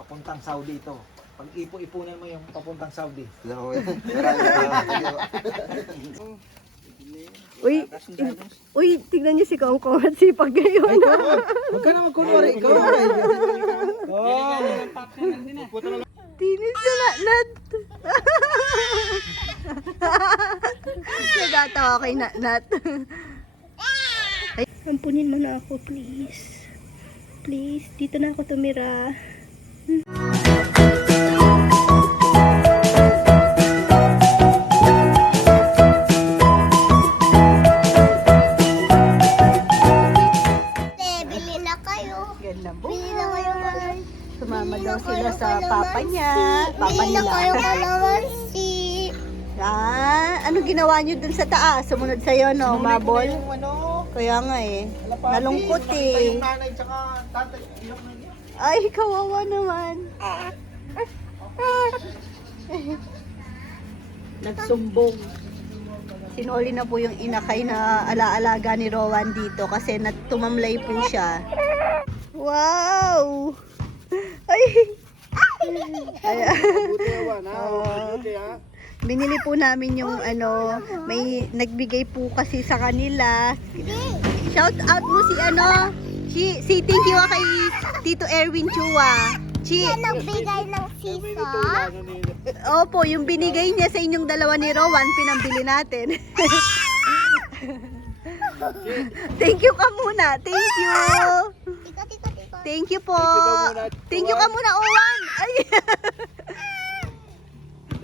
papuntang Saudi ito. Pag ipo-ipunan mo yung papuntang Saudi. Uy, tignan niyo si Kongkong at sipag ngayon. Huwag ka na magkunwari, ikaw. Tinis na Natnat. Nagatawa kay Natnat. Ampunin mo na ako, please. Please, dito na ako tumira. Bili na kayo. Ganda po. Bili na kayo kalamansi. Sumama daw sila sa papa niya. Papa Bili na kayo nila. kalamansi. Ano ginawa niyo dun sa taas? Sumunod sa'yo, no? Mabol? Yung ano, Kaya nga eh. alapati, Nalungkot nakita eh. Yung nanay tsaka tatay, iyak na iyak. Ay, kawawa naman. Nagsumbong. Sinuli na po yung inakay na alaalaga ni Rowan dito kasi tumamlay po siya. Wow! Ay! Buti awan, ha? Buti, ha? Binili po namin yung may nagbigay po kasi sa kanila. Shout out mo si thank you kay Tito Erwin Chua. Nagbigay ng sisa. Opo, yung binigay niya sa inyong dalawa ni Rowan, pinambili natin. Thank you ka muna. Thank you. Tika, tika, tika. Thank you po. Thank you ka muna, Owan. Ay.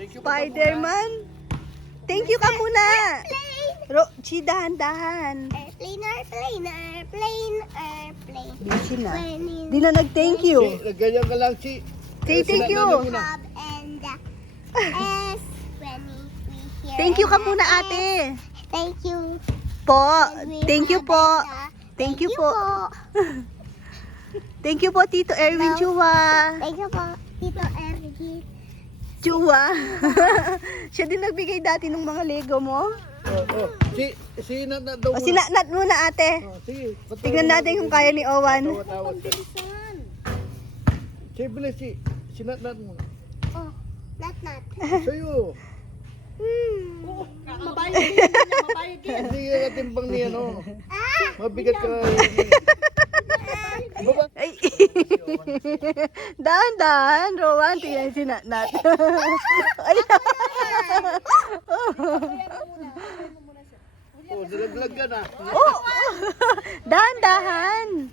Spider-Man. Thank you ka muna. Chi, dahan-dahan. Airplane, airplane, airplane, airplane. Busy na. Di na nag-thank you. Ganyan ka lang, Chi. Say thank you. Hub and S when we hear. Thank you ka muna, ate. Thank you. Po. Thank you po. Thank you po. Thank you po, Tito Erwin Chua. Thank you po, Tito Erwin. Chua. Siya din nagbigay dati ng mga Lego mo. Si Nat daw. O, sinanat muna, ate. Sige. Tignan natin kung kaya ni Owan. Si bilis, si Nat muna. Oh, not. Sa'yo. Hindi yung katimbang niya, no? Mabigat ka. Ay. Dahan-dahan, Rowan. Tingnan si Natnat. Ay. Oh, dalaglag ka na. Oh. Dahan-dahan.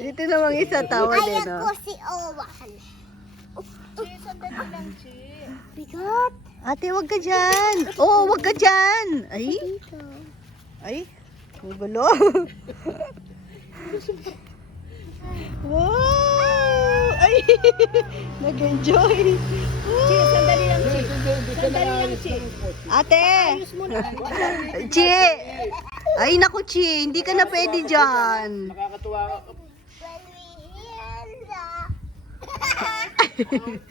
Dito namang isa tawa din, Ayan no? ko si Owan. Bigot. Ate, wag ka dyan. Oh, wag ka dyan. Ay. Dito. Ay. Ang gulo. Wow! Ay! Nag-enjoy. Sandali lang, Ate! Chi! Ay, naku, Chi. Hindi ka na pwede dyan. Nakakatuwa ka. When we hear the...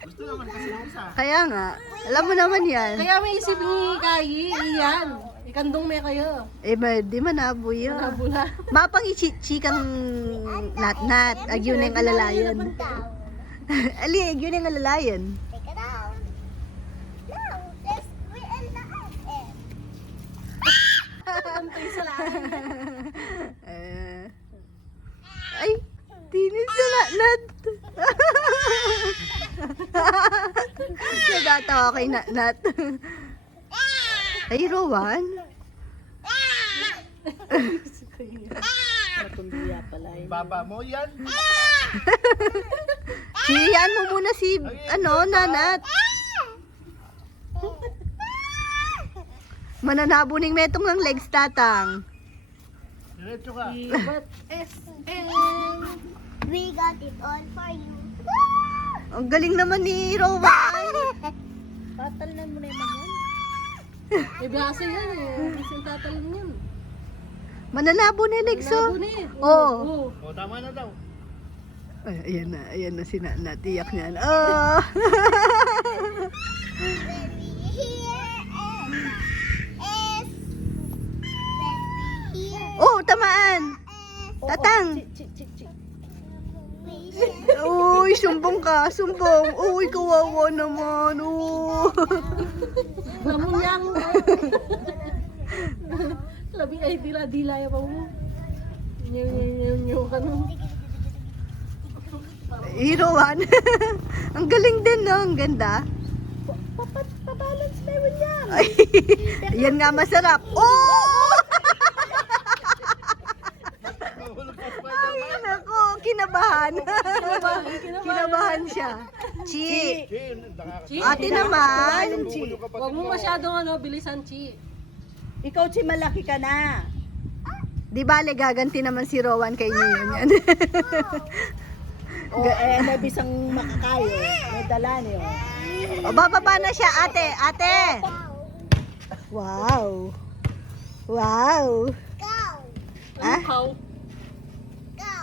Gusto naman kasi ng isa. Kaya nga. Alam mo naman yan. Kaya may isip ni Kayi, iyan. Ikandong may kayo. Eh, di manabo yun. Kabula. Mapang ichikang nat-nat. Agyon yung alalayan. Down. Ali, agyon yung alalayan. Take it down. Now, we're in the FM. Antay sa lahat. Ay, tinis na nat-nat. Nagatawa kay nat-nat. Ay, Rowan. Matumbiya pala yun. Baba mo yan. Siyan mo muna si, nanat. Mananabuning metong ng legs, tatang. Diretso ka. Ibat SM. We got it all for you. Ang galing naman ni Rowan. Tatalnan mo na yung yan. Eh, biyasa yan eh. Kasi tatalnan yan. Mananabo na yung legs, oh. Nabo na eh. Oo. O, tama na daw. Ay, ayan na si Nat, iyak niyan. Oh. When we hear S. When we hear Oh, tamaan. S. Tatang. Chik. We hear Uy, sumbong ka. Sumbong. Uy, kawawa naman. Oh. Namunyang. Labi ay dila-dila ya pa mo. Nyaw ka no. Hero 1. Ang galing din, no? Ang ganda. Pabalance meron yan. Ay, yan nga masarap. Oh! Ay, naku, kinabahan. Kinabahan siya. Chi. Ate naman. Huwag mo masyadong bilisan, Chi. Ikaw, Chi, malaki ka na. Di bale, gaganti naman si Rowan kay Niyo yan. O, may bisang makakayo. May dala niyo. O, bababa na siya, ate. Ate. Wow. Wow. Go! Ah? Ikaw. Go!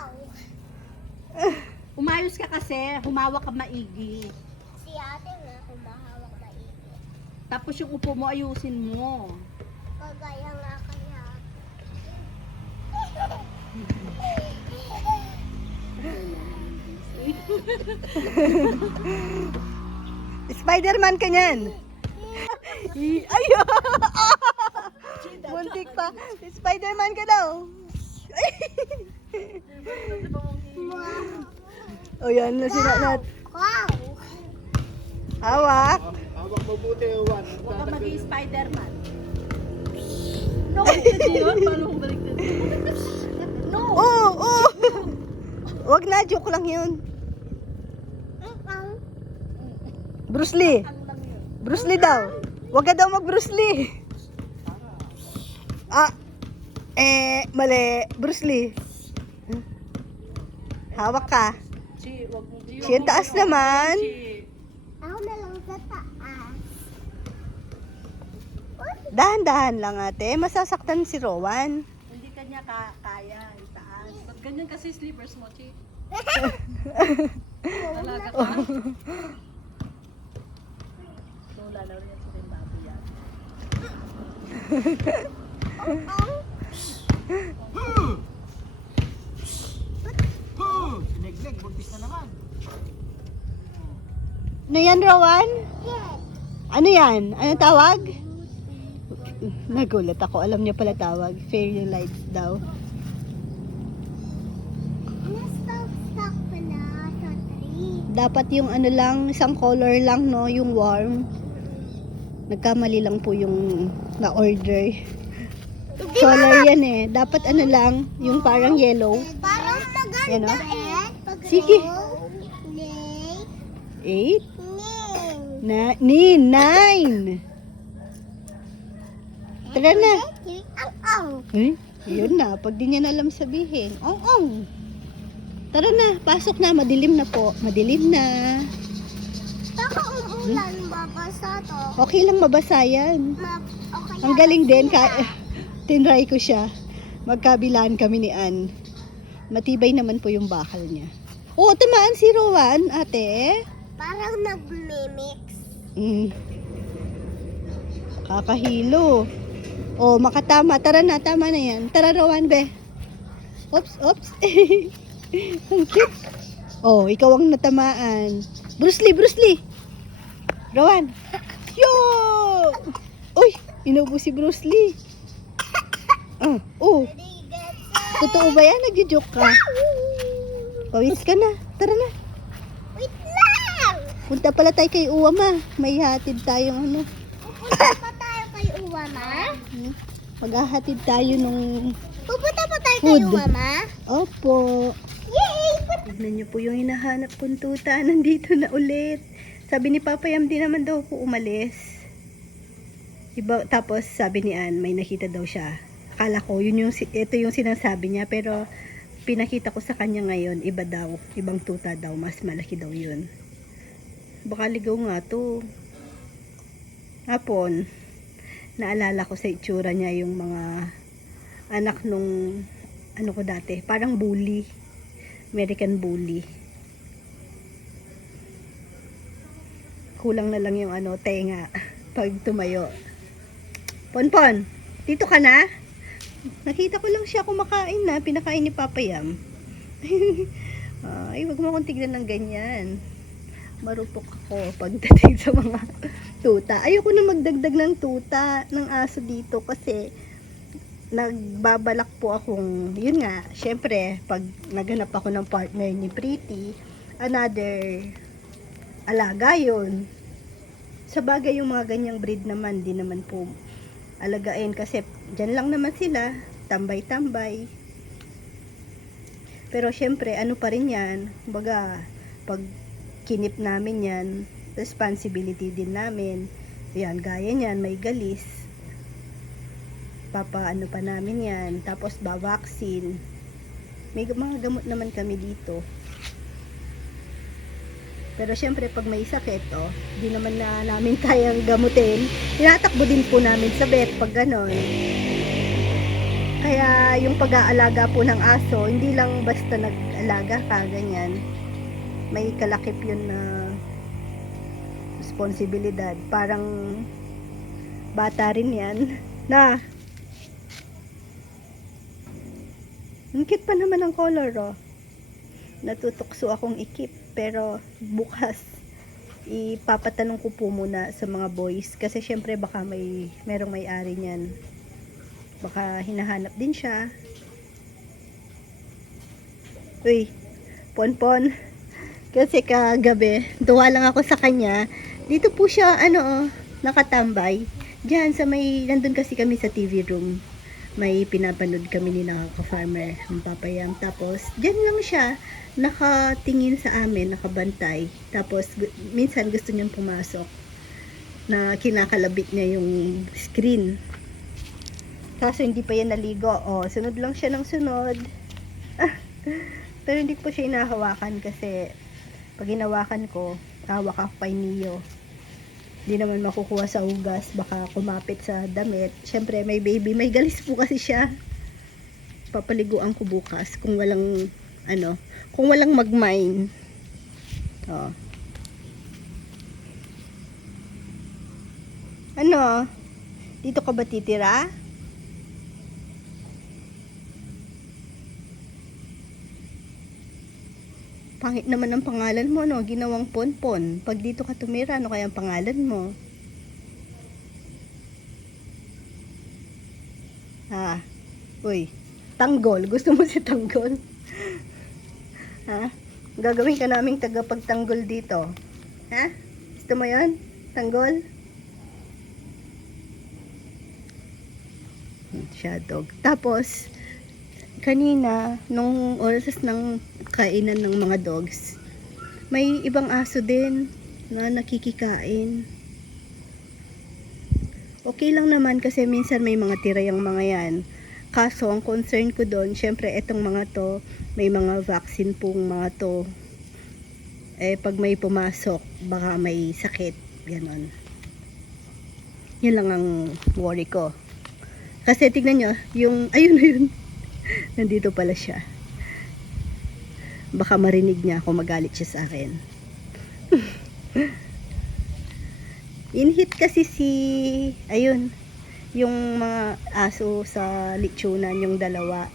Umayos ka kasi, humawak ka maigi. Si ate nga humahawak na ito. Tapos yung upo mo, ayusin mo. Kagaya nga kaya. Spider-Man ka niyan. Ay, muntik pa. Spider-Man ka daw. O yan, nasira nat. Wow! Hawak. Hawak mabuti, Juan. Huwag ka maging Spider-Man. No, baliktad yun. Paano kung baliktad yun? Oo, oo. Wag na, joke lang yun. Bruce Lee. Bruce Lee daw. Wag ka daw mag Bruce Lee. Ah, mali. Bruce Lee. Hawak ka. Chi, wag mo. Siya taas naman. Ako na lang sa taas. Dahan-dahan lang ate. Masasaktan si Rowan. Hindi ka niya kaya, itaas. Ba't ganyan kasi slippers mo, Chi? Talaga ka? Lalaw rin sa baboy yan. Sinegleg, buntis na naman. Ano yan, Rowan? Ano yan? Anong tawag? Nagulat ako. Alam niya pala tawag. Fairy lights daw. Stop pala sa tree. Dapat yung ano lang, isang color lang, no? Yung warm. Nagkamali lang po yung na-order. Color yan eh. Dapat ano lang, yung parang yellow. Parang maganda Yan, oh. Pag Sige. Nay. 8. Ning. 9. Tara na. Ang. Eh, yun na. Pag di niya na alam sabihin. Ong. Tara na. Pasok na. Madilim na po. Madilim na. Baka umulan babasa to. Okay lang mabasa yan. Okay Ang galing din. Tinry ko siya. Magkabilaan kami ni Ann. Matibay naman po yung bakal niya. Oo, tamaan si Rowan, ate. Parang nag-mimix. Kakahilo. Oh, makatama. Tara na, tama na yan. Tara, Rowan, be. Oops. Ang cute. Oh, ikaw ang natamaan. Bruce Lee. Rowan. Yo! Uy, inubos si Bruce Lee. Oh. Totoo ba yan? Nagjo-joke ka? Pawis ka na. Tara na. Wait lang! Punta pala tayo kay Uwama. May hatid tayong ano. Pupunta pa tayo kay Uwama? Maghahatid tayo nung Pupunta pa tayo kay food. Uwama? Opo. Yay! Tignan niyo po yung hinahanap kong tuta. Nandito na ulit. Sabi ni Papa Yam, di naman daw po umalis. Tapos sabi ni Ann, may nakita daw siya. Akala ko, ito yung sinasabi niya. Pero pinakita ko sa kanya ngayon, iba daw. Ibang tuta daw. Mas malaki daw yun. Baka ligaw nga to. Hapon, naalala ko sa itsura niya yung mga anak nung ano ko dati. Parang bully. American bully. Kulang na lang yung tenga pag tumayo. Ponpon, dito ka na? Nakita ko lang siya kumakain na, pinakain ni Papa Yam. Ay, wag mo akong tignan ng ganyan. Marupok ako pagdating sa mga tuta. Ayoko na magdagdag ng tuta ng aso dito kasi nagbabalak po akong, yun nga, syempre, pag naghanap ako ng partner ni Pretty, another alaga yun. Sa bagay yung mga ganyang breed naman, di naman po alagain kasi dyan lang naman sila, tambay-tambay. Pero syempre, ano pa rin yan, baga, pag kinip namin yan, responsibility din namin. Yan, gaya niyan, may galis. Papaano pa namin yan, tapos ba-vaccine. May mga gamot naman kami dito. Pero syempre pag may sakit, di naman na namin kayang gamutin. Tinatakbo din po namin sa vet pag ganon. Kaya yung pag-aalaga po ng aso, hindi lang basta nag-alaga ka, ganyan. May kalakip yun na responsibilidad. Parang bata rin yan. Na, ang cute pa naman ang color, Natutukso akong ikip. Pero bukas, ipapatanong ko po muna sa mga boys. Kasi syempre baka merong may-ari niyan. Baka hinahanap din siya. Uy, Ponpon. Kasi kagabi, duwa lang ako sa kanya. Dito po siya, nakatambay. Diyan sa nandun kasi kami sa TV room. May pinapanood kami ni Ka-Farmer, ng Papayam. Tapos, diyan lang siya, nakatingin sa amin, nakabantay. Tapos, minsan gusto niyang pumasok. Na kinakalabit niya yung screen. Kaso, hindi pa yan naligo. Sunod lang siya ng sunod. Pero hindi po siya inahawakan kasi pag hinawakan ko, hawak ako kay Neo. Hindi naman makukuha sa hugas, baka kumapit sa damit. Syempre may baby, may galis po kasi siya. Papaliguan ko bukas kung walang kung walang magmine. Dito ka ba titira? Pangit naman ang pangalan mo, ginawang Ponpon. Pag dito ka tumira, ano kaya ang pangalan mo? Uy, Tanggol. Gusto mo si Tanggol? Gagawin ka naming tagapagtanggol dito. Gusto mo yun? Tanggol? Dog. Tapos, kanina, nung oras ng kainan ng mga dogs, may ibang aso din na nakikikain. Okay lang naman kasi minsan may mga tira yung mga yan. Kaso, ang concern ko doon, syempre, etong mga to, may mga vaccine pong mga to. Pag may pumasok, baka may sakit. Ganon. Yun lang ang worry ko. Kasi tignan nyo, ayun. Nandito pala siya. Baka marinig niya ako, magalit siya sa akin. Inhit kasi yung mga aso sa lechonan, yung dalawa.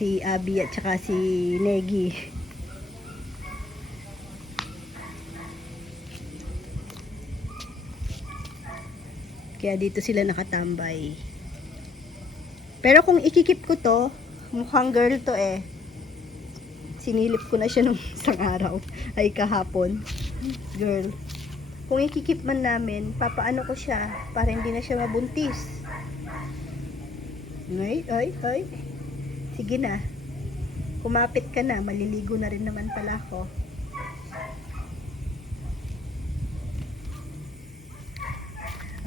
Si Abby at saka si Negi. Kaya dito sila nakatambay. Pero kung ikikip ko to, mukhang girl to Sinilip ko na siya nung isang araw. Ay, kahapon. Girl. Kung ikikip man namin, papaano ko siya para hindi na siya mabuntis. Ay. Sige na. Kumapit ka na. Maliligo na rin naman pala ako.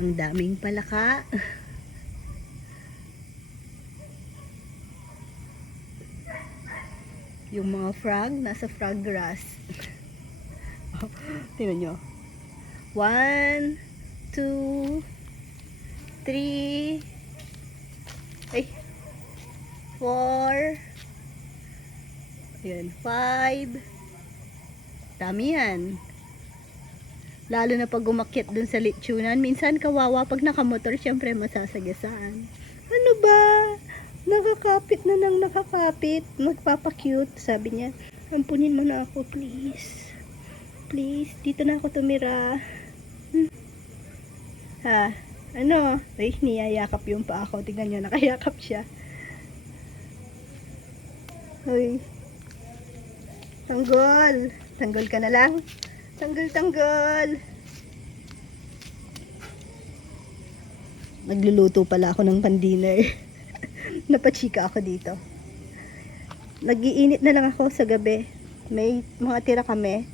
Ang daming palaka. Yung mga frog, nasa frog grass. Tingnan nyo. 1, 2, 3, 4, ayan, 5. Dami yan. Lalo na pag umakyat dun sa lechonan. Minsan kawawa pag nakamotor, syempre masasagasaan. Ano ba? Nakakapit na nang nakakapit. Magpapakute, sabi niya. Ampunin mo na ako, please. Please, dito na ako tumira. Ha? Ano? Ay, niyayakap yung pa ako. Tingnan nyo, nakayakap siya. Uy. Tanggol. Tanggol ka na lang. Tanggol. Nagluluto pala ako ng pan-dinner. Napachika ako dito. Nag-iinit na lang ako sa gabi. May mga tira kami.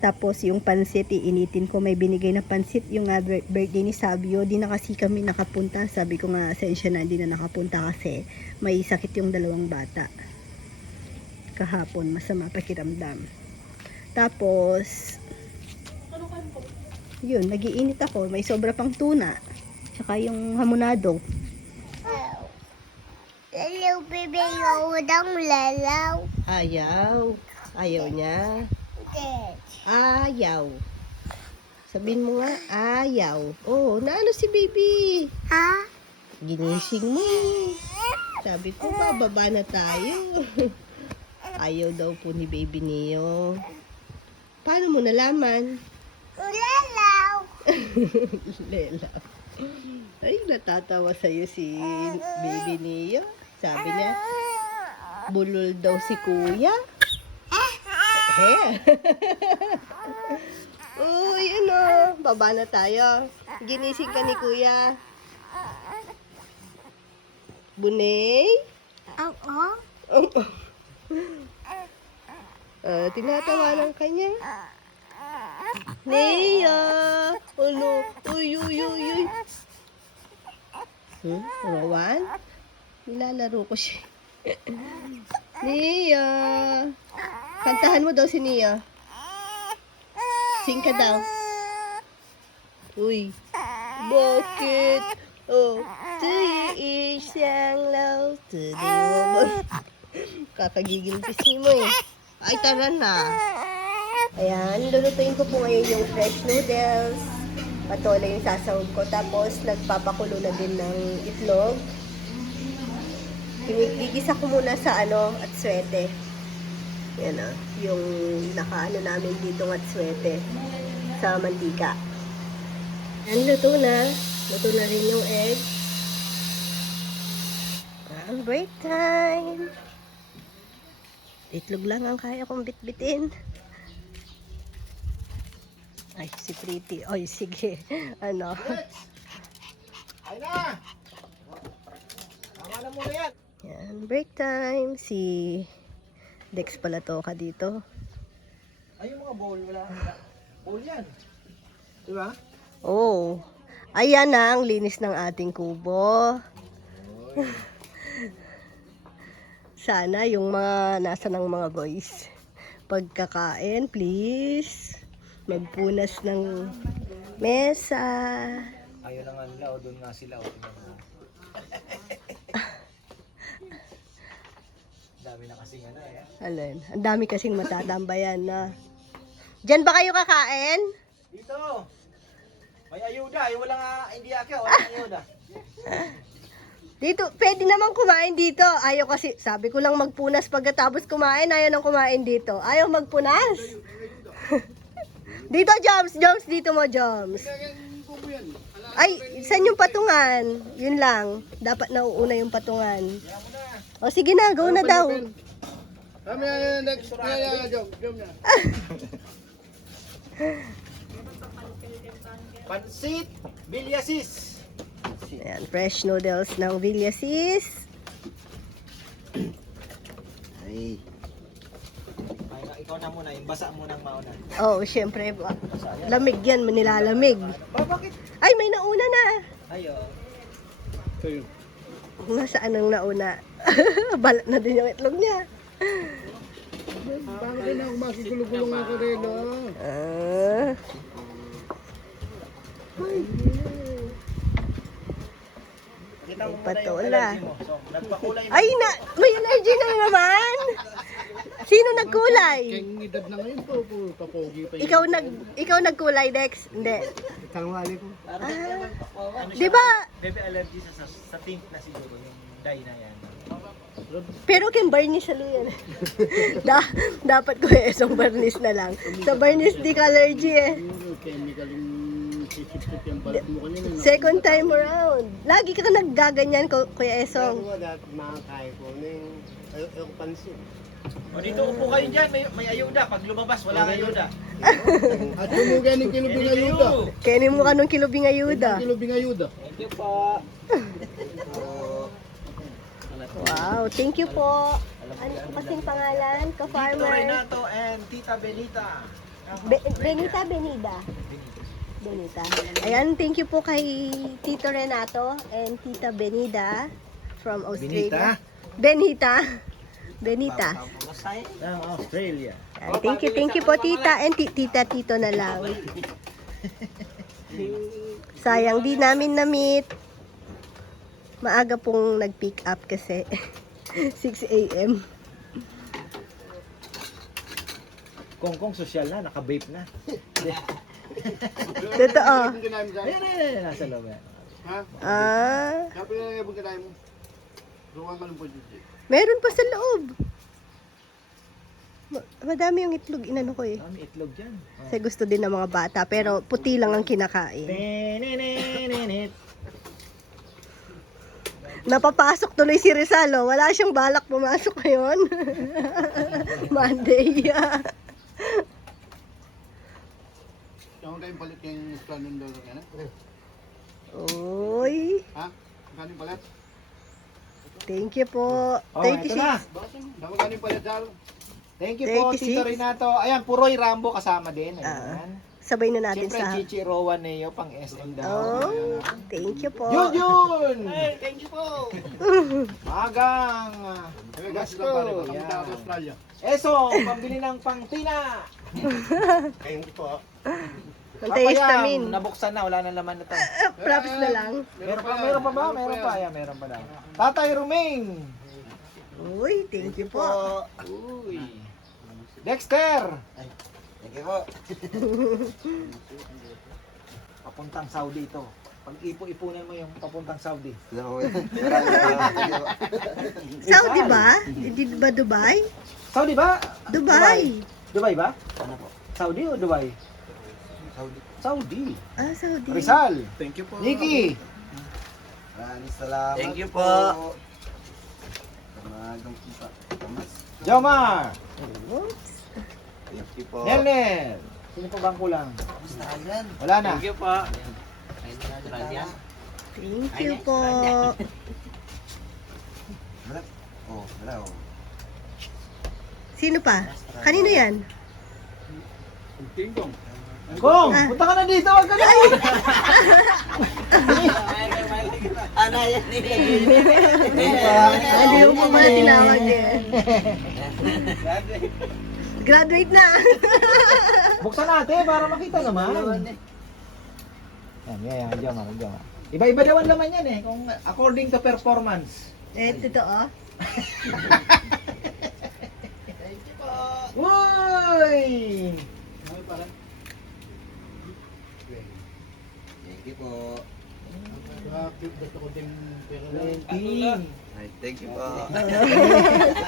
Tapos yung pansit, iinitin ko. May binigay na pansit yung birthday ni Sabio. Di na kasi kami nakapunta. Sabi ko nga, sensya na, di na nakapunta kasi may sakit yung dalawang bata. Kahapon, masama pakiramdam. Tapos, yun, nag-iinit ako. May sobra pang tuna. Tsaka yung hamonado. Lalaw, baby. Udang lalaw. Ayaw niya. Yes. Ayaw. Sabihin mo nga, ayaw. Oh, naano si baby? Ha? Ginising mo. Sabi ko, bababa na tayo. Ayaw daw po ni baby Neo. Paano mo nalaman? Lalaw. Lela. Ay, natatawa sa'yo si baby Neo. Sabi niya, bulol daw si kuya. Uy, ano, baba na tayo. Ginising ka ni kuya. Bunay? Oo. Tinatawanan ka niya. Nia! Ulo! Uy! Rowan? Nilalaro ko siya. Nia! Kantahan mo daw si Nia. Sing ka daw. Uy! Bakit? Oh, to you isang love to the woman. Kakagigil si mo eh. Ay, tara na. Ayan, lulutuin ko po ngayon yung fresh noodles. Patola yung sasahog ko. Tapos, nagpapakulo na din ng itlog. Gigisa ko muna sa atswete. Yan yung nakaano namin dito atswete sa mantika. Ayan, luto na. Luto na rin yung egg. Break time. Itlog lang ang kaya kong bitbitin. Ay, si Pretty. Oy, sige. Ano? Ay na! Tama na muna yan. Yan, break time. Si Dex pala to ka dito. Ay, yung mga bowl, wala. Bowl yan. Diba? Oh. Ayan na ang linis ng ating kubo. Sana yung mga nasa ng mga boys. Pagkakain, please. Magpunas ng mesa. Ayaw na nga nila, o doon nga sila. O, dami na kasing Alin, ang dami kasing matatambayan na. Diyan ba kayo kakain? Dito! May ayuda, yung walang hindi ako, walang ayuda. Dito, pwede naman kumain dito. Ayaw kasi, sabi ko lang magpunas pagkatapos kumain, ayaw nang kumain dito. Ayaw magpunas. Dito, Joms, dito mo, Joms. Ay, saan yung patungan? Yun lang. Dapat nauuna yung patungan. O, sige na, go na daw. Kami na next job na. Pansit Villasis. Ayan, fresh noodles ng Villasis. Ay. Ikaw na muna, yung basa mo nang mauna. Oo, syempre. Lamig yan, nilalamig. Bakit? Ay, may nauna na. Ayo. Nasaan ang nauna? Balat na din yung itlog niya. Bakit na ako makikulukulong ako rin, no? Patola. Ay, may allergy na naman. Sino nagkulay? Kaya edad na ngayon po, papogi pa yun. Ikaw nagkulay, Dex? Hindi. Tangwali ko. Di ba? Baby allergy sa tint na siguro, yung dye na yan. Pero kung barnish sa yan. Dapat ko isang barnish na lang. Sa barnish di ka allergy eh. Chemical yung sisip-sip yung balat mo kanina. Second time around. Lagi ka naggaganyan, Kuya Esong. Dati makakain ko na yung pansin. O dito upo kayo dyan, may ayuda. Pag lumabas, wala kang ayuda. At sumugan ng kilubing ayuda. Kaya mo ka nung kilubing ayuda. Kilubing ayuda. Thank you po. Wow, thank you po. Ano po kasing pangalan? Tito Ka-farmer. Renato and Tita Benita. Benita. Ayan, thank you po kay Tito Renato and Tita Benida from Australia. Benita. Ng Australia. Ayan, thank you po Tita and Tito na lang. Sayang di namin na-meet. Maaga pong nag-pick up kasi 6 a.m. Kongkong social na, naka-vape na. Totoo. Ayan, nasa loob yan. Ha? Ah, Kapag na yung kinain mo. Ruwan ka lang po dito. meron pa sa loob. Madami yung itlog inano ko eh. May itlog dyan. Kasi gusto din ng mga bata pero puti lang ang kinakain. Tenenenenet. Napapasok tuloy si Rizalo. Wala siyang balak pumasok ngayon. Monday. Saan tayong palit yung planong doon ka na? Oy. Ha? Saan yung palit? Thank you po. Oh, ito na. 36. Saan yung palit dahil? Thank you po, 36. Tito Renato. Ayan, Puroy Rambo kasama din. Ayan. Sabay na natin Siyempre, sa... Chichi Rowan Neo, pang SM daw. Oh, thank you po. Yun! Hey, thank you po! Magang Gas Gasto. na pare, papunta Yan. ako sa Australia. Eso, pambili ng pangtina. Thank you po. Antihistamine. Nabuksan na, wala na laman na to. Props na lang. Meron pa ba? Meron pa. Ayan, meron pa daw. Tatay Rumain. Uy, thank you po. Uy. Dexter. Thank you po. Papuntang Saudi ito. Pag ipo-ipunan mo yung papuntang Saudi. Saudi ba? Di ba Dubai? Saudi ba? Dubai. Dubai ba? Saudi o Dubai? Saudi. Ah, Saudi. Rizal. Thank you po. Nikki. Maraming salamat. Thank you po. Tamagang kita. Jomar. Oops. Thank you po. Nelner. Sino pa bang kulang? Wala na. Thank you po. Thank you po. Oh, wala oh. Sino pa? Kanino yan? Kong, punta ka na dito. Wag ka na. Hindi mo pa pala tinawag eh. Graduate na. Buksan natin para makita naman. Yan, Jomar. Iba-iba daw ang laman yan eh. Kung according to performance. Totoo. Uy! Thank you po. Gusto ko din pero 20. thank you po.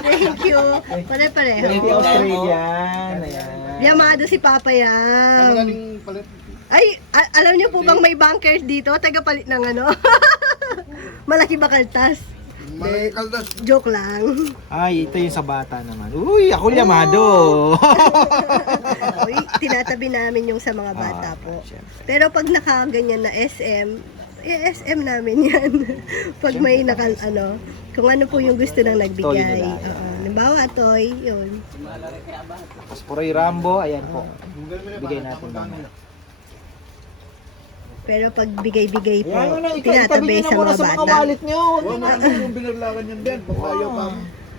Thank you. Pare-pareho. 20 Australian. Ayan. Yamado si Papa yan. Magaling palit. Ay, alam niyo po bang may bankers dito? Tagapalit ng ano? Malaki ba kaltas? Malaking kaldas. Joke lang. Ay, ito yung sa bata naman. Uy, ako Yamado. Uy, tinatabi namin yung sa mga bata po. Siyempre. Pero pag nakaganyan na SM, SM namin yan. Pag may kung ano po yung gusto nang Toy nagbigay. nila. Halimbawa, toy, yun. Tapos Puroy Rambo, ayan po. Bigay natin mamaya. Pero pag bigay-bigay po, Ayan mo na, itabi tinatabi nyo na sa muna mga sa mga bata. wallet nyo. Huwag mo yung binaglagan yan din. Papayo pa.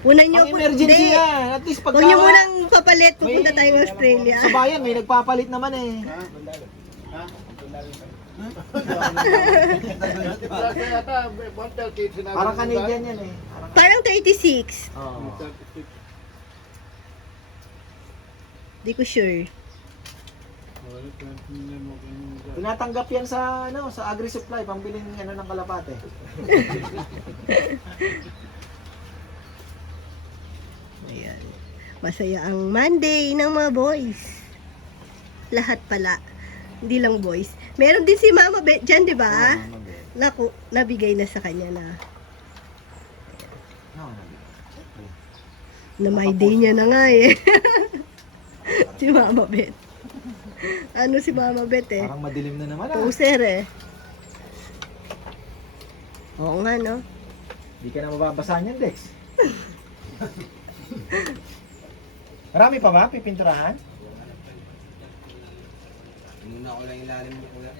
Una nyo Ang po, emergency hindi. yan. At least pagka... Huwag nyo munang papalit, pupunta tayong Australia. Sa bayan, may nagpapalit naman eh. Parang Canadian yan eh. Parang 36. Oh. Di ko sure. Tinatanggap yan sa sa Agri Supply, pambiling ng kalapate. Ayan. Masaya ang Monday ng mga boys. Lahat pala. Hindi lang boys. Meron din si Mama Bet dyan, di ba? Naku, nabigay na sa kanya na. Na my day niya na nga eh. Si Mama Bet. Ano si Mama Bet eh? Parang madilim na naman ah. Poser eh. Oo nga no. Hindi ka na mababasahan yan, Dex. Marami pa ba pipinturahan? Inuna ko lang ilalim mo kuya.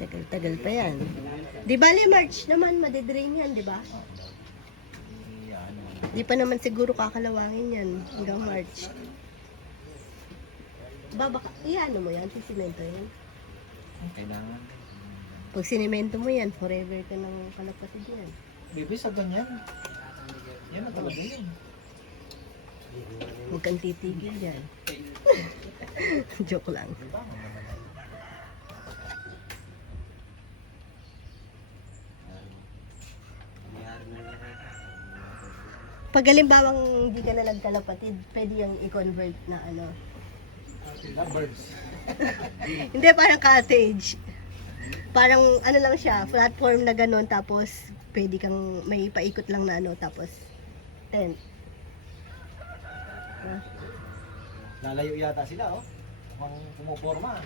Tagal-tagal pa yan. Di bali March naman, madidrain yan, di ba? Di pa naman siguro kakalawangin yan hanggang March. Baka, iano mo yan, sisimento yan. Kailangan. Pag sinemento mo yan, forever ka ng kalapatid yan. Baby, sa ganyan. Yan ang talaga yun. Huwag kang titigil dyan. Joke lang. Pag halimbawang hindi ka na nagkalapatid, pwede yung i-convert na ano. Birds. Hindi, parang cottage. Parang ano lang siya, platform na gano'n, tapos pwede kang may paikot lang na ano, tapos tent. Lalayo yata sila, oh. Mukhang pumuporma.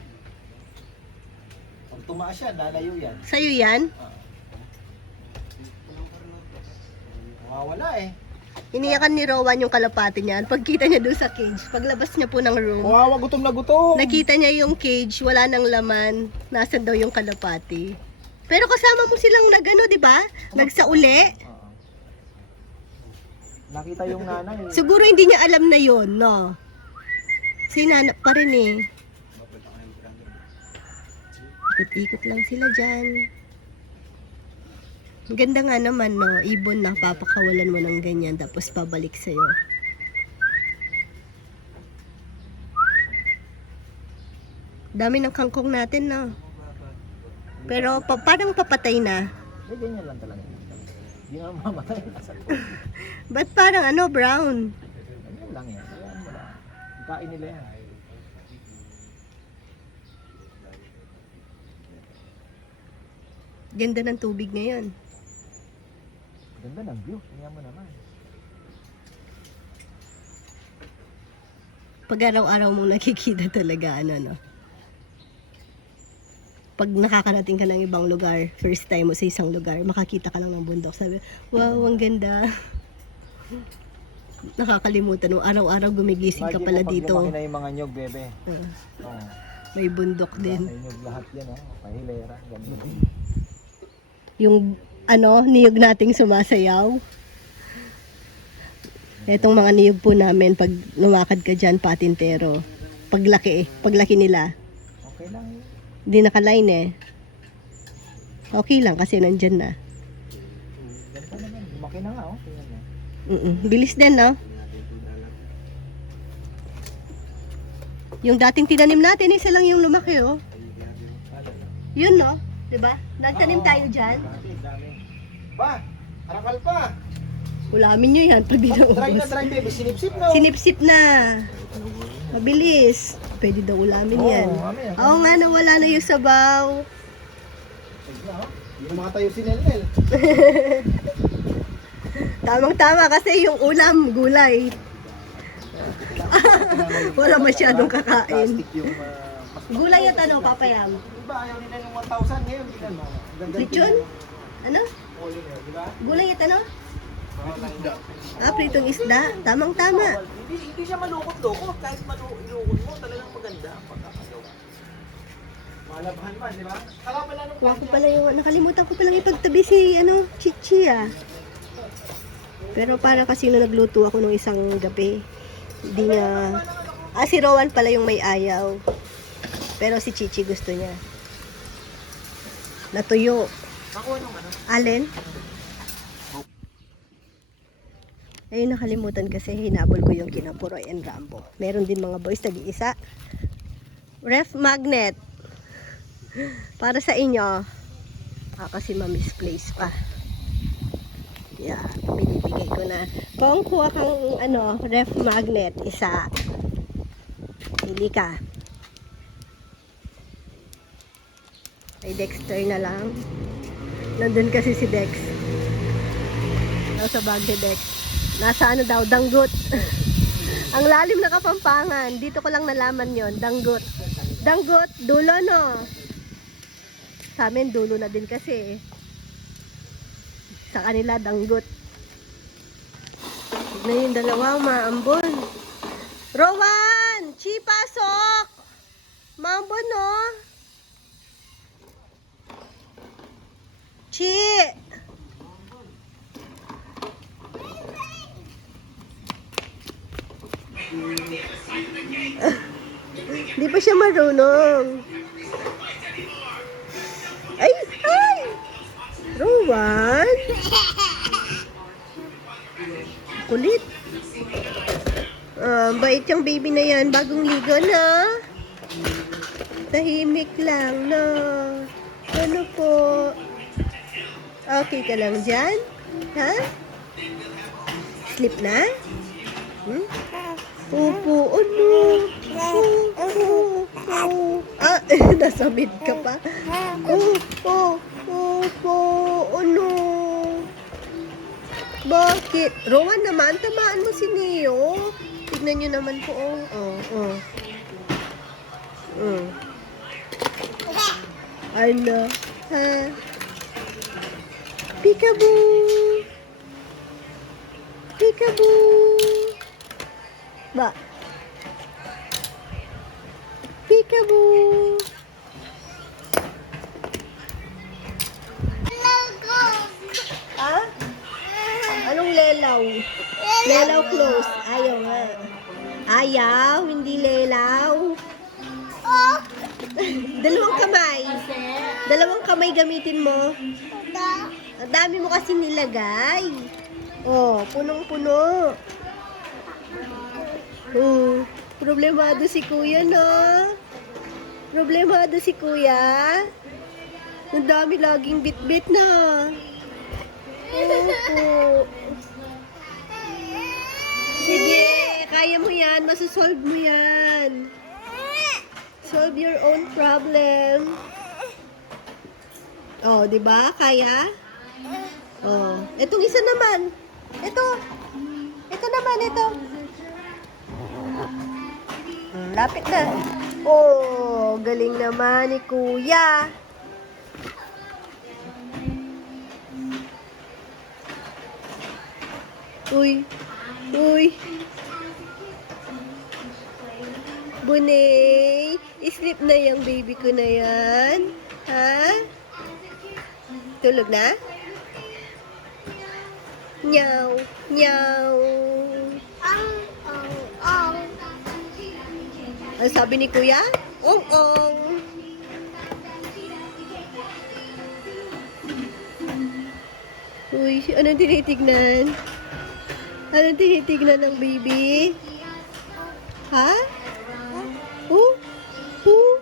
Pag tumaas yan, lalayo yan. Sa'yo yan? Mawawala eh. Iniyakan ni Rowan yung kalapati niyan. Pagkita niya doon sa cage, paglabas niya po ng room, Kawawa, gutom na gutom. nakita niya yung cage, wala nang laman, nasa daw yung kalapati. Pero kasama mo silang nagano, di ba? Nagsauli. Oo. Nakita yung nanay. Siguro hindi niya alam na yon, no? Sinanap pa rin eh. Ikot-ikot lang sila dyan. Ang ganda nga naman, no? Ibon na papakawalan mo ng ganyan, tapos pabalik sa'yo. Dami ng kangkong natin, no? Pero parang papatay na. Hindi, ganyan lang talaga. Hindi nga mamatay. Ba't parang ano, brown? Ganyan lang yan. Ayan mo lang. Kain nila yan. Ganda ng tubig ngayon. Ganda ng view. Tingnan mo naman. Pag araw-araw mong nakikita talaga, ano, no? Pag nakakarating ka ng ibang lugar, first time mo sa isang lugar, makakita ka lang ng bundok. Sabi, wow, ang ganda. Nakakalimutan mo, araw-araw gumigising ka pala dito. Imagine mo pag lumaki na yung mga nyog, bebe. Oh. May bundok din. May nyog lahat yan, oh. Pahilera. Ganda. Yung, ano, niyog nating sumasayaw. Etong mga niyog po namin, pag lumakad ka dyan, patintero. Paglaki nila. Okay lang yun. Hindi naka-line eh. Okay lang kasi nandyan na. Ganda naman. Lumaki na nga, oh. Tingnan mo. Bilis din, no? Yung dating tinanim natin, isa lang yung lumaki, oh. Yun, no? Diba? Nagtanim tayo dyan. Dami. Ba, arakal pa. Ulamin nyo yan pag di na Dry na ubos. dry, baby. Sinipsip na. Sinipsip na. Mabilis. Pwede daw ulamin yan. mamaya. Oo nga, nawala na yung sabaw. Hindi na makatayo si Nelnel. Tamang-tama kasi yung ulam, gulay. Wala masyadong kakain. Plastic yung... Gulay at ano, papayam? Diba, ayaw nila yung 1,000 ngayon. Tingnan mo. Ganda Lechon? Ano? Diba? Gulay at ano? Pritong isda. Tamang-tama. Hindi siya malukot-lukot. Kahit malukot mo, talagang maganda ang pagkakagawa. Malabhan man, di ba? Kala pala nung Wala ko pala yung, nakalimutan ko palang ipagtabi si, Chichi ah. Pero para kasi nung nagluto ako nung isang gabi, hindi na, si Rowan pala yung may ayaw. Pero si Chichi gusto niya. Natuyo. Nakuha nung ano? Alin? Ayun, nakalimutan kasi hinabol ko yung Kinapuroy and Rambo. Meron din mga boys, tag-iisa. Ref magnet. Para sa inyo. Kasi ma-misplace pa. Yeah, binibigay ko na. Kung kuha kang ref magnet, isa. Pili ka. Ay Dexter na lang. Nandun kasi si Dex. Nasa bag ni Dex. Nasa daw, danggot. Ang lalim na Kapampangan. Dito ko lang nalaman yon, danggot. Danggot, dulo no. Sa amin, dulo na din kasi. Sa kanila, danggot. Tignan yung dalawang maambon. Rowan! Chi, pasok! Maambon no? Chi! Di pa siya marunong. Ay! Ay! Rowan! Kulit. Bait yung baby na yan. Bagong ligo na. Tahimik lang, no? Ano po? Okay ka lang dyan? Ha? Sleep na? Opo, ano? Ah, nasa mid ka pa? Opo, ano? Bakit? Rowan naman, tamaan mo si Neo. Tignan nyo naman po, Ano? Ha? Peekaboo! Peekaboo! Ba? Peekaboo! Ha? Anong lelaw? Lelaw close. Ayaw nga. Ayaw, hindi lelaw. Dalawang kamay. Dalawang kamay gamitin mo. Ang dami mo kasi nilagay. Oh, punong-puno. Oh, problemado si kuya, no? Problemado si kuya. Ang dami laging bit-bit na. Opo. Sige, kaya mo yan. Masasolve mo yan. Solve your own problem. Oh, di ba? Kaya? Oh, etong isa naman. Ito. Ito naman, ito. Lapit na. Oh, galing naman ni kuya. Uy. Uy. Bunay, sleep na yung baby ko na yan. Ha? Tulog na? Nyaw, nyaw. Ano sabi ni kuya? Ong-ong. Uy, anong tinitignan? Anong tinitignan ng baby? Ha? Oh? Oh?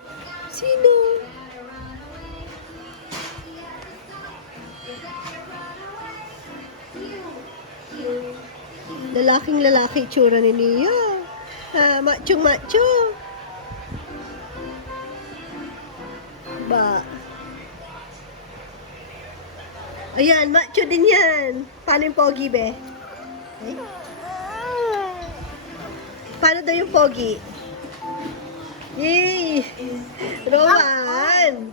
Sino? Lalaking lalaki itsura ni Nia. Macho macho. Ba? Ayan, macho din yan. Paano yung pogi, be? Eh? Paano daw yung pogi? Yay! Rowan!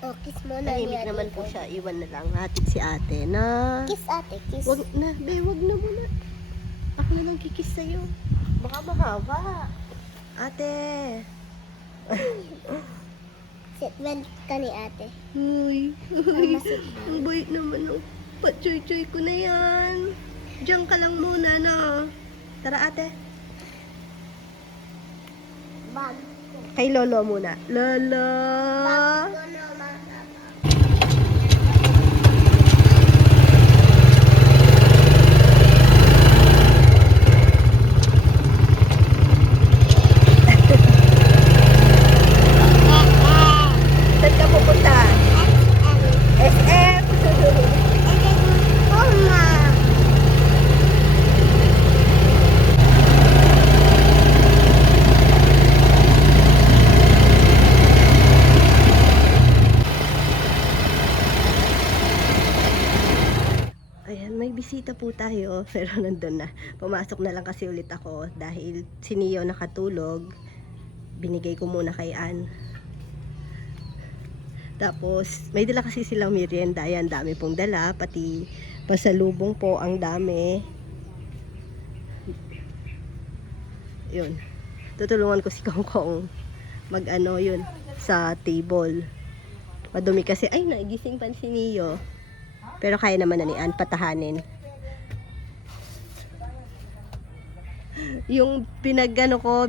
Oh, kiss mo na Tahimik naman po siya. Iwan na lang. Hatid si ate na. Kiss ate, kiss. Wag na, be, wag na muna. Ako na lang kikis sa'yo. Baka mahaba. Ate. Seatbelt ka ni ate. Uy. Uy. Ang bait naman. Oh. Patsoy-choy ko na yan. Diyan ka lang muna, no? Tara, ate. Bag. Kay Lolo muna. Lolo. Bag ko na, mama. may bisita po tayo, pero nandun na. Pumasok na lang kasi ulit ako dahil si Neo nakatulog. Binigay ko muna kay Ann. Tapos, may dala kasi silang merienda. Ayan, dami pong dala. Pati pasalubong po, ang dami. Yun. Tutulungan ko si Kongkong mag-ano yun sa table. Madumi kasi. Ay, naigising pa si Neo. Pero kaya naman na ni Ann patahanin. Yung pinagano ko,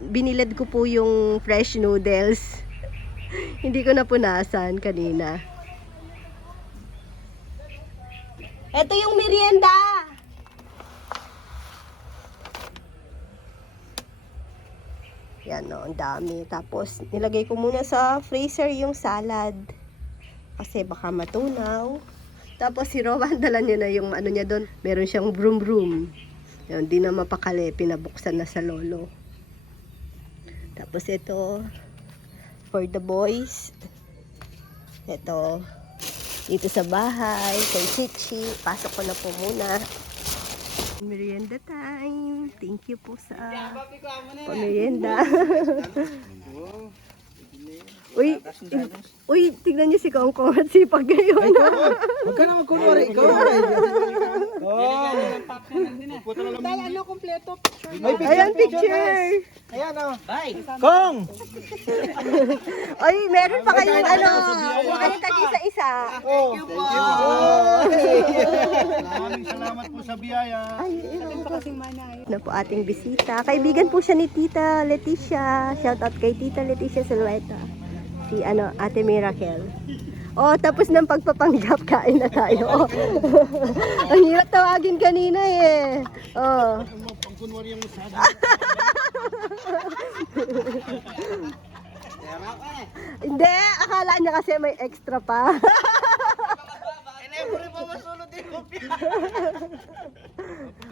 binilad ko po yung fresh noodles. Hindi ko napunasan kanina. Ito yung merienda! Yan o, ang dami. Tapos, nilagay ko muna sa freezer yung salad. Kasi baka matunaw. Tapos, si Rowan, dala niya na yung ano niya doon. Meron siyang broom broom. Yun, di na mapakali. Pinabuksan na sa lolo. Tapos, ito, for the boys. Ito, dito sa bahay, kay Chichi. Pasok ko na po muna. Merienda time. Thank you po sa pamerienda. Uy, tignan niyo si Kongkong at sipag ngayon. Huwag ka na magkunwari. Ikaw. Ano, kompleto. Ayan, picture. Ayan o. Bye. Kong! Ay, meron pa kayong ano. Huwag kayong tag-isa-isa. Thank you po. Maraming salamat po sa biyaya. Na po ating bisita. Kaibigan po siya ni Tita Leticia. Shout out kay Tita Leticia Silueta. Si ano, Ate Miracle. Oh, tapos ng pagpapanggap, kain na tayo. Oh. Ang hirap tawagin kanina eh. Oh. Pagkunwari yung musada. Hindi, akala niya kasi may extra pa.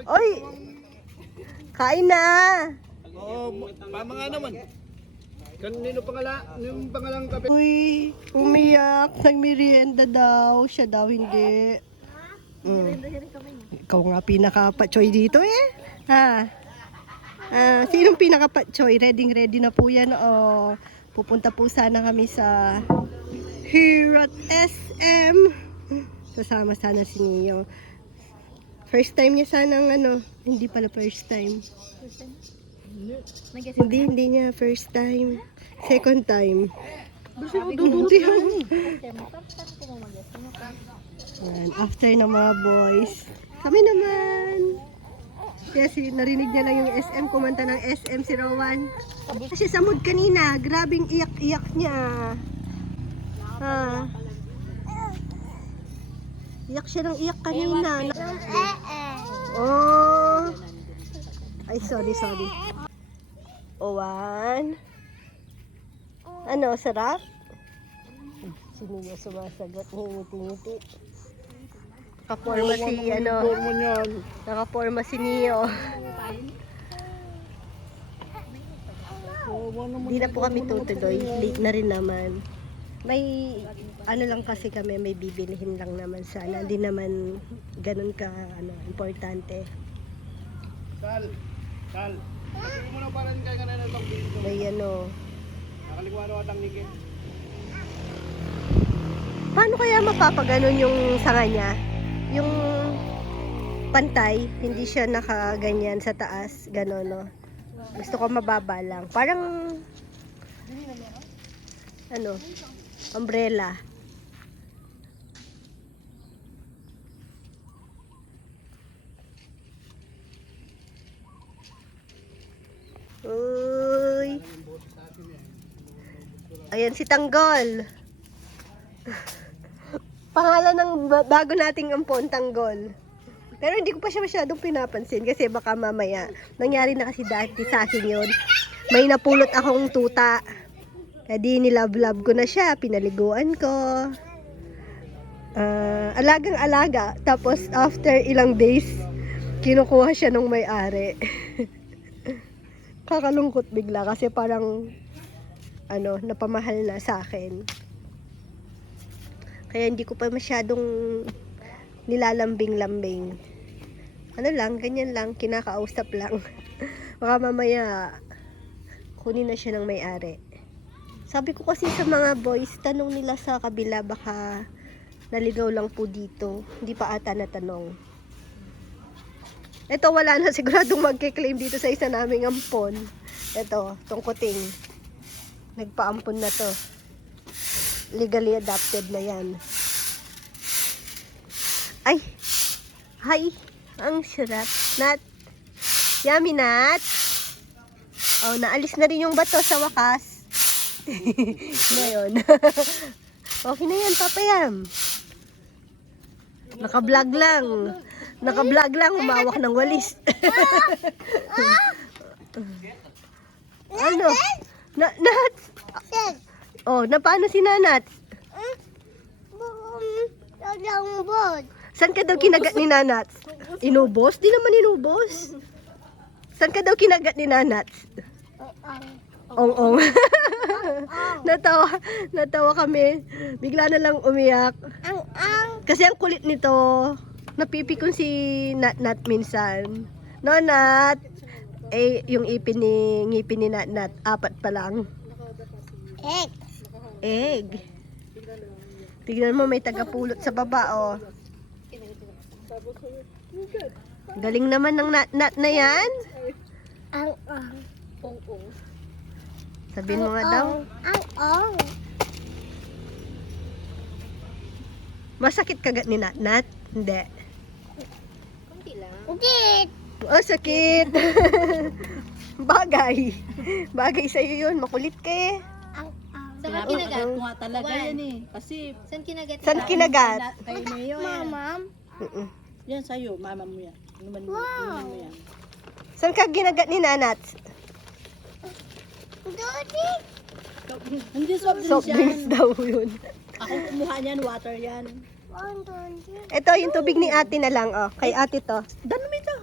Oy, kain na. Oo, tama nga naman. Kanino yung pangalang kape? Uy, umiyak. Nagmerienda daw. Siya daw hindi. Ikaw nga pinaka-patchoy dito eh. Ha? Sinong pinaka-patchoy? Ready na po yan. O, pupunta po sana kami sa here at SM. Sasama sana si Neo. First time niya sanang ano. Hindi pala first time. Hindi niya first time. Second time. Yan, after ng mga boys. Kami naman. Kasi narinig niya lang yung SM, kumanta ng SM si Rowan. Kasi sa mood kanina, grabing iyak-iyak niya. Ha. Iyak siya ng iyak kanina. Oh. Ay, sorry. One. Ano, sarap? Sino niya sumasagot? Ngiti-ngiti. Nakaporma si, ano, nakaporma si Neo. Hindi na po kami tutuloy. Late na rin naman. May, ano lang kasi kami, may bibilihin lang naman sana. Hindi naman ganun ka, ano, importante. Tal. Sabi mo na parang kaya ka na natang dito. May ano, Nakaligwano atang nikin. paano kaya mapapaganon yung sanga niya? Yung pantay, hindi siya nakaganyan sa taas, gano'n, no? Gusto ko mababa lang. Parang, ano, umbrella. Uy. Ayan si Tanggol. Pangalan ng bago nating ampon, Tanggol. Pero hindi ko pa siya masyadong pinapansin kasi baka mamaya. Nangyari na kasi dati sa akin yun. May napulot akong tuta. Kaya di nilab-lab ko na siya. Pinaliguan ko. Alagang-alaga. Tapos after ilang days, kinukuha siya ng may-ari. Kakalungkot bigla kasi parang ano, napamahal na sa akin. Kaya hindi ko pa masyadong nilalambing-lambing. Ano lang, ganyan lang, kinakausap lang. Baka mamaya, kunin na siya ng may-ari. Sabi ko kasi sa mga boys, tanong nila sa kabila, baka naligaw lang po dito. Hindi pa ata natanong. Ito, wala na siguradong magkiklaim dito sa isa naming ampon. Ito, tungkuting. Nagpaampon na to. Legally adopted na yan. Ay! Hi! Ang sarap. Nat! Yummy, Nat! Oh, naalis na rin yung bato sa wakas. Ngayon. Okay na yan, Papa Yam. Naka-vlog lang. Naka-vlog lang, umawak ng walis. Ano? Nat! Oh, na paano si Nanat? Saan ka daw kinagat ni Nanat? Inubos? Di naman inubos. Saan ka daw kinagat ni Nanat? Ong-ong. Natawa kami. Bigla na lang umiyak. Kasi ang kulit nito, napipikon si Nat minsan. No, Nat? Eh, yung ngipin ni Nat, 4 pa lang. Egg. Tignan mo, may tagapulot sa baba, oh. Galing naman ng Nat na yan. Sabihin mo nga daw. Masakit kagat ni Nat? Hindi. Oh, sakit. Bagay sa'yo yun. Makulit ka eh. Saan kinagat? Nga talaga yan eh. Kasi Saan kinagat? Saan kinagat? kayo na yun. Mm-mm. Yan sa'yo, mama mo yan. Inuman mo yan. Saan ka ginagat ni Nanat? Hindi soft Soft drinks drinks yan. daw yun. Ako kumuha niyan, water yan. Ito, yung tubig ni ate na lang, oh. Kay ate to. Dami ito.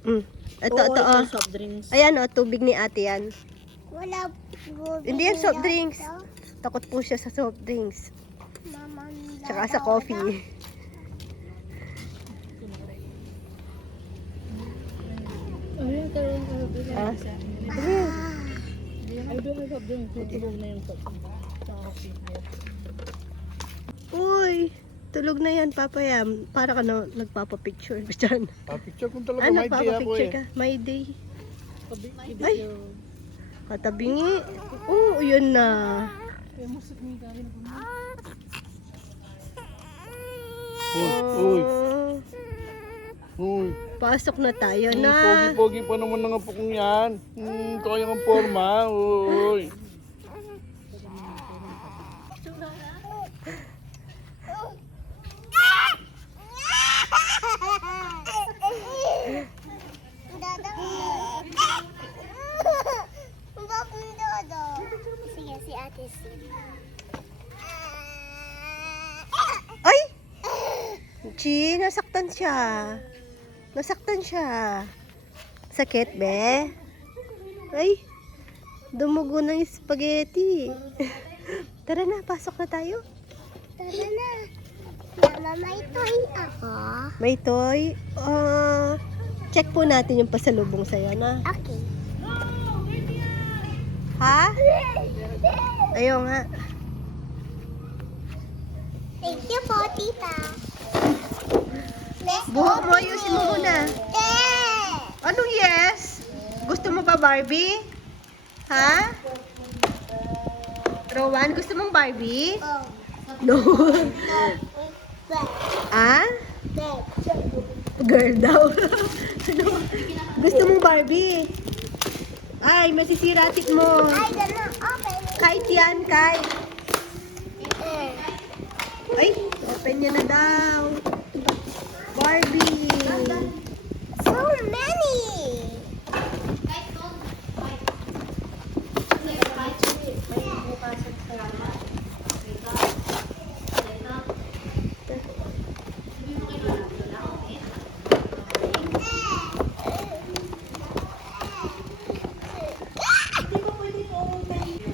Mm. Ito, Oo, ito, oh. soft drinks. Ayan, oh, tubig ni ate yan. Hindi yan soft drinks. Takot po siya sa soft drinks. Tsaka sa coffee. Ah. Ay, doon yung soft drinks. Tutulog na yung soft drinks. Uy, tulog na yan, Papa Yam. Para ka na nagpapapicture ka dyan. Picture kung talaga Ah, may day ako nagpapapicture eh. ka. My day. Ay, katabingi. Oo, yun na. Uy, uy. Pasok na tayo na. Pogi-pogi pa naman ng apo kong yan. Kaya ang forma. Uy. Sige, si Ate C. Ay! Chi, nasaktan siya. Nasaktan siya. Sakit, be? Ay, dumugo na yung spaghetti. Tara na, pasok na tayo. Tara na. Mama, may toy ako. May toy. Check po natin yung pasalubong sa'yo, na. Okay. Ha? Ayaw nga. Thank you po, tita. Let's Buhok mo, ayusin mo muna. Yeah! Anong yes? Gusto mo pa Barbie? Ha? Rowan, gusto mong Barbie? Oh. No. But, Ah? Girl daw. Ano? Gusto mong Barbie? Ay, masisira tit mo. I don't know. Okay. Kahit yan, kahit. Ay, open niya na daw. Barbie. So many.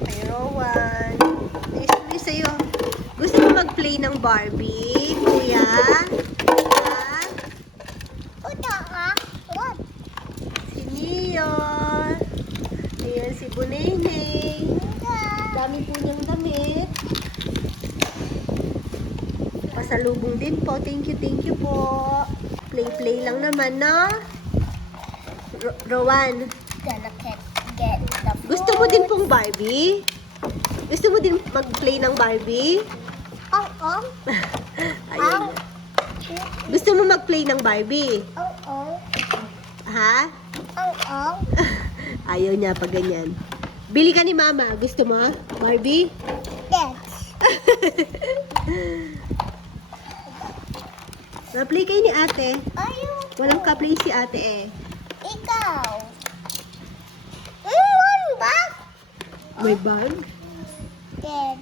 Ay, Rowan. Please sa'yo. Gusto mo mag-play ng Barbie, kuya? pasalubong din po. Thank you po. Play lang naman, no? Rowan, Gonna get the gusto mo din pong Barbie? Gusto mo din mag-play ng Barbie? Oh. Ayun. Gusto mo mag-play ng Barbie? Oh. Ha? Oh. Ayaw niya pag ganyan. Bili ka ni Mama. Gusto mo? Barbie? Yes. Ma-play kayo ni ate. Ayaw. Walang ka-play si ate eh. Ikaw. One bag. May bag? Yes.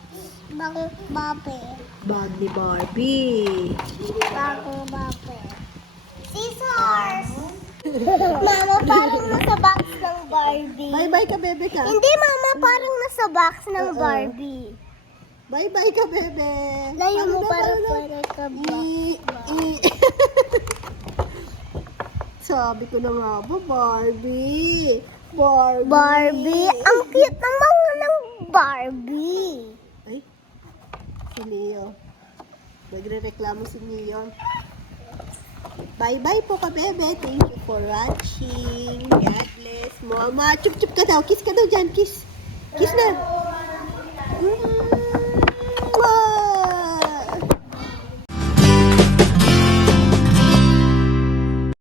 Bang babe. Bag ni Barbie. Bagong babe. Scissors. Mama, parang nasa box ng Barbie. Bye-bye ka, bebe ka. Hindi, Mama, parang nasa box ng Barbie. Bye-bye ka, bebe. Layo Ano mo na, parang ano na? pwede ka ba? Sabi ko na nga ba, Barbie? Barbie. Barbie, ang cute naman ng Barbie. Ay, si Neo. Magre-reklamo si Neo. Bye-bye po ka, bebe. Thank you for watching. God bless. Mama, chup-chup ka daw. Kiss ka daw dyan. Kiss. Kiss na.